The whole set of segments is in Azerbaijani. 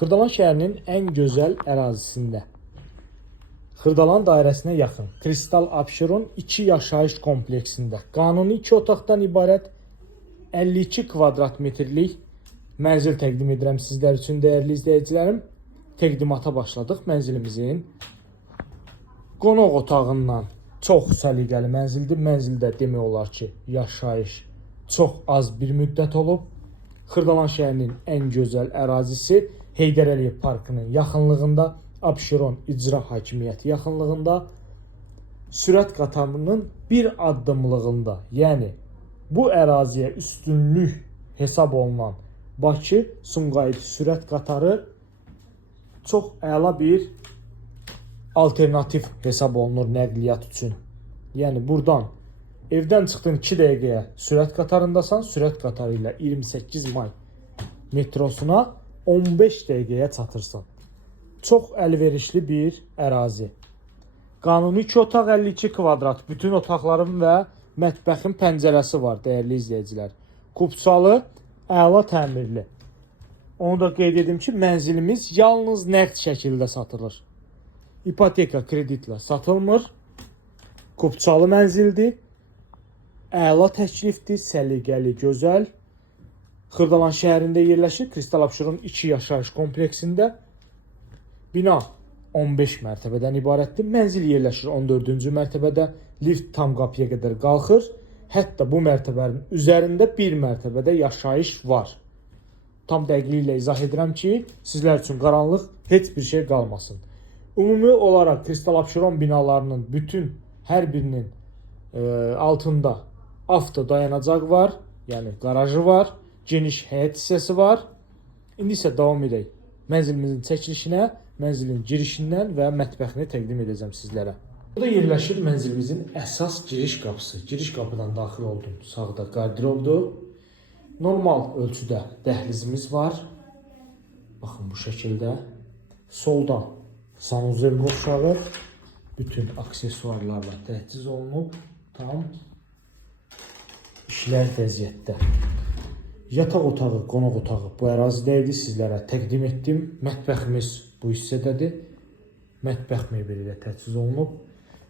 Xırdalan şəhərinin ən gözəl ərazisində, Xırdalan dairəsinə yaxın Kristal Abşeron 2 yaşayış kompleksində qanuni 2 otaqdan ibarət 52 kvadrat metrlik mənzil təqdim edirəm sizlər üçün, dəyərli izləyicilərim. Təqdimata başladıq. Mənzilimizin qonaq otağından çox səliqəli mənzildir. Mənzildə demək olar ki, yaşayış çox az bir müddət olub. Xırdalan şəhərinin ən gözəl ərazisi Heydər Əliyev Parkının yaxınlığında, Abşeron İcra Hakimiyyəti yaxınlığında, sürət qatarının bir addımlığında, yəni bu əraziyə üstünlük hesab olunan Bakı-Sumqayıt sürət qatarı çox əla bir alternativ hesab olunur nəqliyyat üçün. Yəni buradan evdən çıxdın 2 dəqiqəyə sürət qatarındasan, sürət qatarı ilə 28 may metrosuna 15 dəqiqəyə çatırsan. Çox əlverişli bir ərazi. Qanuni 2 otaq 52 kvadrat, bütün otaqların və mətbəxin pəncərəsi var, dəyərli izləyicilər. Kubçalı, əla təmirli. Onu da qeyd edim ki, mənzilimiz yalnız nəqd şəkildə satılır. İpoteka kreditlə satılmır. Kubçalı mənzildir. Əla təklifdir, səliqəli, gözəl. Xırdalan şəhərində yerləşir. Kristal Abşeron 2 yaşayış kompleksində. Bina 15 mərtəbədən ibarətdir. Mənzil yerləşir 14-cü mərtəbədə. Lift tam qapıya qədər qalxır. Hətta bu mərtəbənin üzərində bir mərtəbədə yaşayış var. Tam dəqiqliklə izah edirəm ki, sizlər üçün qaranlıq heç bir şey qalmasın. Ümumi olaraq Kristal Abşeron binalarının bütün hər birinin altında avto dayanacaq var, yəni qarajı var, geniş həyət hissəsi var. İndi isə davam edək. Mənzilimizin çəkilişinə, mənzilin girişindən və mətbəxini təqdim edəcəm sizlərə. Burada yerləşir mənzilimizin əsas giriş qapısı. Giriş qapıdan daxil oldum. Sağda qardirobdur. Normal ölçüdə dəhlizimiz var. Baxın bu şəkildə. Soldan sanuzel qovşağı bütün aksesuarlarla təchiz olunub. Tam işlər vəziyyətdə. Yataq otağı, qonaq otağı bu ərazidə idi. Sizlərə təqdim etdim. Mətbəximiz bu hissədədir. Mətbəx mebeli ilə təchiz olunub.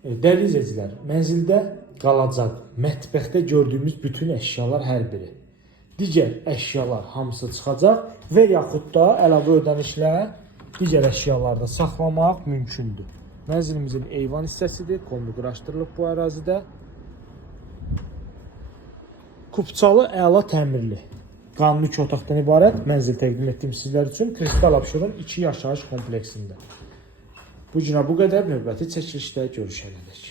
Dəyərli izləyicilər, mənzildə qalacaq mətbəxdə gördüyümüz bütün əşyalar hər biri. Digər əşyalar hamısı çıxacaq və yaxud da əlavə ödənişlə digər əşyaları da saxlamaq mümkündür. Mənzilimizin eyvan hissəsidir, kondu quraşdırılıb bu ərazidə. Kubçalı əla təmirli, qanuni 2 otaqdan ibarət mənzil təqdim etdim sizlər üçün Kristal Abşeron 2 yaşayış kompleksində. Bu günə bu qədər, növbəti çəkilişdə görüşənədək.